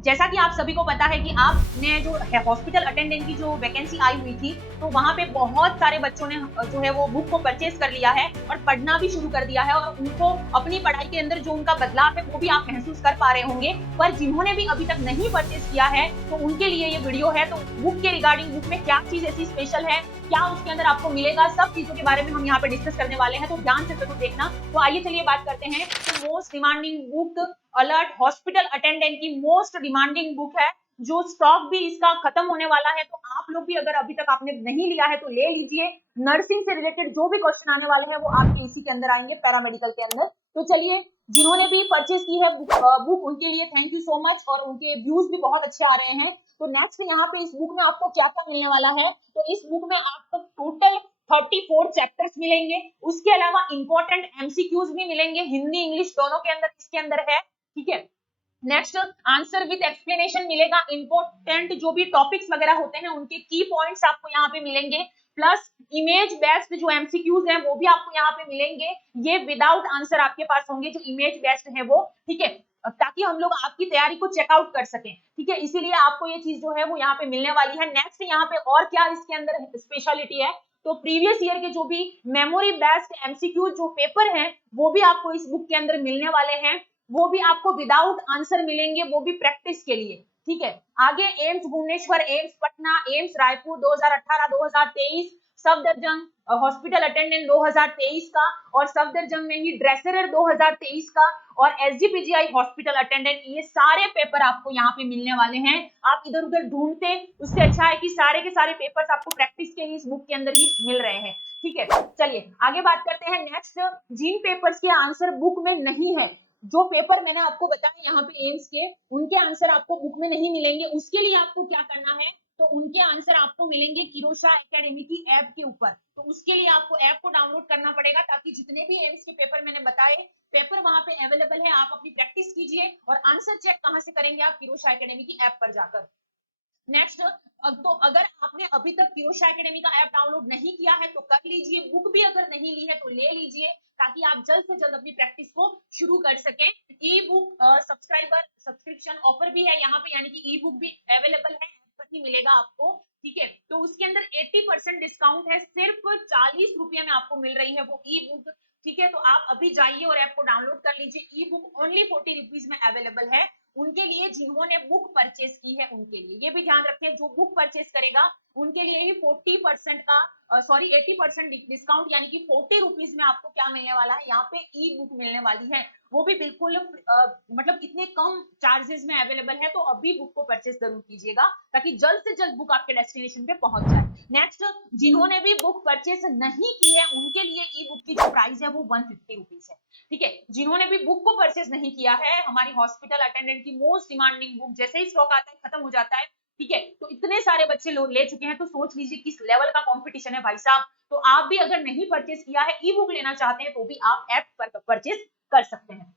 जैसा कि आप सभी को पता है कि आपने जो हॉस्पिटल अटेंडेंट की जो वैकेंसी आई हुई थी, तो वहां पे बहुत सारे बच्चों ने जो है वो बुक को परचेज कर लिया है और पढ़ना भी शुरू कर दिया है, और उनको अपनी पढ़ाई के अंदर जो उनका बदलाव है वो भी आप महसूस कर पा रहे होंगे। पर जिन्होंने भी अभी तक नहीं परचेज किया है, तो उनके लिए ये वीडियो है। तो बुक के रिगार्डिंग बुक में क्या चीज ऐसी स्पेशल है, क्या उसके अंदर आपको मिलेगा, सब चीजों के बारे में हम यहाँ पे डिस्कस करने वाले हैं, तो ध्यान से जरूर देखना। तो आइए चलिए बात करते हैं। Most demanding book alert hospital attendant की मोस्ट डिमांडिंग बुक है, जो स्टॉक भी इसका खत्म होने वाला है। तो आप लोग भी अगर अभी तक आपने नहीं लिया है तो ले लीजिए। नर्सिंग से रिलेटेड जो भी क्वेश्चन आने वाले हैं वो आपके इसी के अंदर आएंगे, पैरामेडिकल के अंदर। तो चलिए, जिन्होंने भी परचेज की है बुक उनके लिए थैंक यू सो मच, और उनके व्यूज भी बहुत अच्छे आ रहे हैं। तो नेक्स्ट यहाँ पे इस बुक में आपको क्या क्या मिलने वाला है, तो इस बुक में आपको टोटल 34 चैप्टर्स मिलेंगे। उसके अलावा इंपॉर्टेंट एमसीक्यूज भी मिलेंगे, हिंदी इंग्लिश दोनों के अंदर इसके अंदर है। ठीक है, नेक्स्ट आंसर विद एक्सप्लेनेशन मिलेगा। इंपॉर्टेंट जो भी टॉपिक्स वगैरह होते हैं उनके की पॉइंट्स आपको यहाँ पे मिलेंगे, प्लस इमेज बेस्ड जो एमसीक्यूज हैं वो भी आपको यहाँ पे मिलेंगे। ये विदाउट आंसर आपके पास होंगे जो इमेज बेस्ड है वो। ठीक है, ताकि हम लोग आपकी तैयारी को चेकआउट कर सकें। ठीक है, इसीलिए आपको ये चीज जो है वो यहाँ पे मिलने वाली है। नेक्स्ट यहाँ पे और क्या इसके अंदर स्पेशलिटी है, तो प्रीवियस ईयर के जो भी मेमोरी बेस्ड एमसीक्यू जो पेपर हैं वो भी आपको इस बुक के अंदर मिलने वाले हैं। वो भी आपको विदाउट आंसर मिलेंगे, वो भी प्रैक्टिस के लिए। ठीक है, आगे एम्स भुवनेश्वर, एम्स पटना, एम्स रायपुर 2018-2023, सफदरजंग हॉस्पिटल अटेंडेंट 2023 का, और सफदरजंग में ही ड्रेसरर 2023 का, और एसजीपीजीआई हॉस्पिटल अटेंडेंट, ये सारे पेपर आपको यहाँ पे मिलने वाले हैं। आप इधर उधर ढूंढते उससे अच्छा है कि सारे के सारे पेपर्स आपको प्रैक्टिस के लिए इस बुक के अंदर ही मिल रहे हैं। ठीक है, चलिए आगे बात करते हैं। नेक्स्ट, जिन पेपर्स के आंसर बुक में नहीं है, जो पेपर मैंने आपको बताया यहाँ पे एम्स के, उनके आंसर आपको बुक में नहीं मिलेंगे। उसके लिए आपको क्या करना है, तो उनके आंसर आपको मिलेंगे किरोशा एकेडमी की ऐप के ऊपर। तो उसके लिए आपको ऐप को डाउनलोड करना पड़ेगा, ताकि जितने भी एम्स के पेपर मैंने बताए पेपर वहां पे अवेलेबल है, आप अपनी प्रैक्टिस कीजिए। और आंसर चेक कहां से करेंगे, आप किरोशा एकेडमी की ऐप पर जाकर। नेक्स्ट, तो अगर आपने अभी तक किरोशा एकेडमी का ऐप डाउनलोड नहीं किया है तो कर लीजिए, बुक भी अगर नहीं ली है तो ले लीजिए, ताकि आप जल्द से जल्द अपनी प्रैक्टिस को शुरू कर सकें। ई बुक सब्सक्रिप्शन ऑफर भी है यहाँ पे, यानी कि ई बुक भी अवेलेबल है, ऐप पर ही मिलेगा आपको। ठीक है, तो उसके अंदर 80% डिस्काउंट है, सिर्फ 40 रुपये में आपको मिल रही है वो ई बुक। ठीक है, तो आप अभी जाइए और ऐप को डाउनलोड कर लीजिए। ई बुक ओनली 40 रुपीज में अवेलेबल है उनके लिए जिन्होंने बुक परचेज की है। उनके लिए ये भी ध्यान रखें, जो बुक परचेज करेगा उनके लिए ही 40% का सॉरी 80% डिस्काउंट, यानी कि 40 रुपीज में आपको क्या मिलने वाला है, यहाँ पे ई बुक मिलने वाली है। वो भी बिल्कुल मतलब इतने कम चार्जेस में अवेलेबल है। तो अभी बुक को परचेज जरूर कीजिएगा, ताकि जल्द से जल्द बुक आपके डेस्टिनेशन पे पहुंच जाए। नेक्स्ट, जिन्होंने भी बुक परचेज नहीं की है उनके लिए ई बुक की जो प्राइस है वो 150 रुपीज है। ठीक है, जिन्होंने भी बुक को परचेज नहीं किया है, हमारी हॉस्पिटल अटेंडेंट की मोस्ट डिमांडिंग बुक, जैसे ही स्टॉक आता है खत्म हो जाता है। ठीक है, तो इतने सारे बच्चे लोग ले चुके हैं, तो सोच लीजिए किस लेवल का कंपटीशन है भाई साहब। तो आप भी अगर नहीं परचेज किया है, ई बुक लेना चाहते हैं, तो भी आप ऐप पर परचेज कर सकते हैं।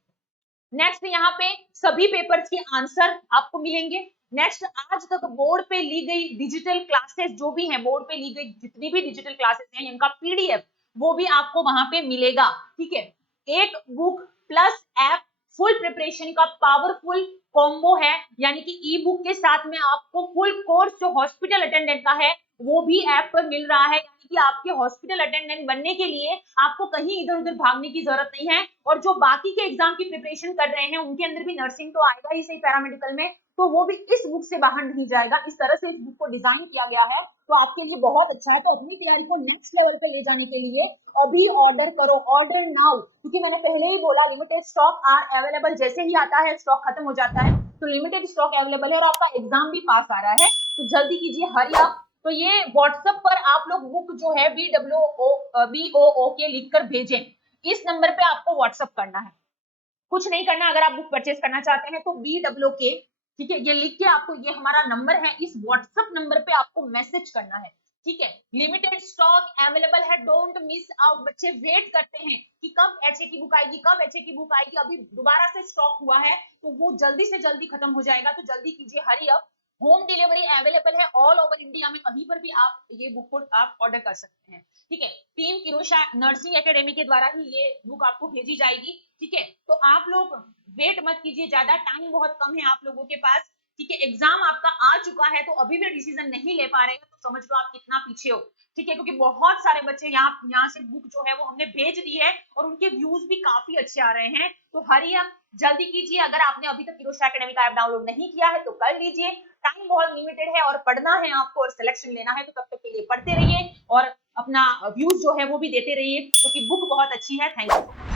नेक्स्ट, यहाँ पे सभी पेपर्स के आंसर आपको मिलेंगे। नेक्स्ट, आज तक बोर्ड पे ली गई डिजिटल क्लासेस जो भी हैं, बोर्ड पे ली गई जितनी भी डिजिटल क्लासेस हैं, इनका पीडीएफ वो भी आपको वहां पे मिलेगा। ठीक है, एक book plus app full preparation का पावरफुल कॉम्बो है, यानी कि ई बुक के साथ में आपको फुल कोर्स जो हॉस्पिटल अटेंडेंट का है वो भी ऐप पर मिल रहा है। यानी कि आपके हॉस्पिटल अटेंडेंट बनने के लिए आपको कहीं इधर उधर भागने की जरूरत नहीं है। और जो बाकी के एग्जाम की प्रिपरेशन कर रहे हैं उनके अंदर भी नर्सिंग तो आएगा ही सही, पैरामेडिकल में, तो वो भी इस बुक से बाहर नहीं जाएगा। इस तरह से इस बुक को डिजाइन किया गया है, तो आपके लिए बहुत अच्छा है। तो अपनी तैयारी को नेक्स्ट लेवल पे ले जाने के लिए अभी ऑर्डर करो, ऑर्डर नाउ, क्योंकि मैंने पहले ही बोला लिमिटेड स्टॉक आर अवेलेबल। जैसे ही आता है स्टॉक खत्म हो जाता है, तो लिमिटेड स्टॉक अवेलेबल है, और आपका एग्जाम भी पास आ रहा है, तो जल्दी कीजिए, हरी अप। तो ये व्हाट्सएप पर आप लोग बुक जो है BOO के लिखकर भेजें। इस नंबर पे आपको व्हाट्सएप करना है, कुछ नहीं करना। अगर आप बुक परचेज करना चाहते हैं तो BOOK, ठीक है, ये लिख के आपको, ये हमारा नंबर है, इस व्हाट्सएप नंबर पे आपको मैसेज करना है। ठीक है, लिमिटेड स्टॉक अवेलेबल है, डोंट मिस आउट। बच्चे वेट करते हैं कि कब एचए की बुक आएगी, कब एचए की बुक आएगी, अभी दोबारा से स्टॉक हुआ है, तो वो जल्दी से जल्दी खत्म हो जाएगा, तो जल्दी कीजिए, hurry up. Home delivery available है ऑल ओवर इंडिया में, कहीं पर भी आप ये बुक को आप ऑर्डर कर सकते हैं। ठीक है, टीम किरोशा नर्सिंग एकेडमी के द्वारा ही ये बुक आपको भेजी जाएगी। ठीक है, तो आप लोग वेट मत कीजिए, ज्यादा टाइम बहुत कम है आप लोगों के पास। ठीक है, एग्जाम आपका आ चुका है तो अभी भी डिसीजन नहीं ले पा रहे हैं, तो समझ लो आप कितना पीछे हो। ठीक है, क्योंकि बहुत सारे बच्चे यहाँ से बुक जो है वो हमने भेज दी है और उनके व्यूज भी काफी अच्छे आ रहे हैं। तो हरी अप, जल्दी कीजिए। अगर आपने अभी तक किरोशा एकेडमी का ऐप डाउनलोड नहीं किया है तो कर लीजिए। टाइम बहुत लिमिटेड है और पढ़ना है आपको और सिलेक्शन लेना है, तो तब तक के लिए पढ़ते रहिए और अपना व्यूज जो है वो भी देते रहिए, क्योंकि बुक बहुत अच्छी है। Thank you.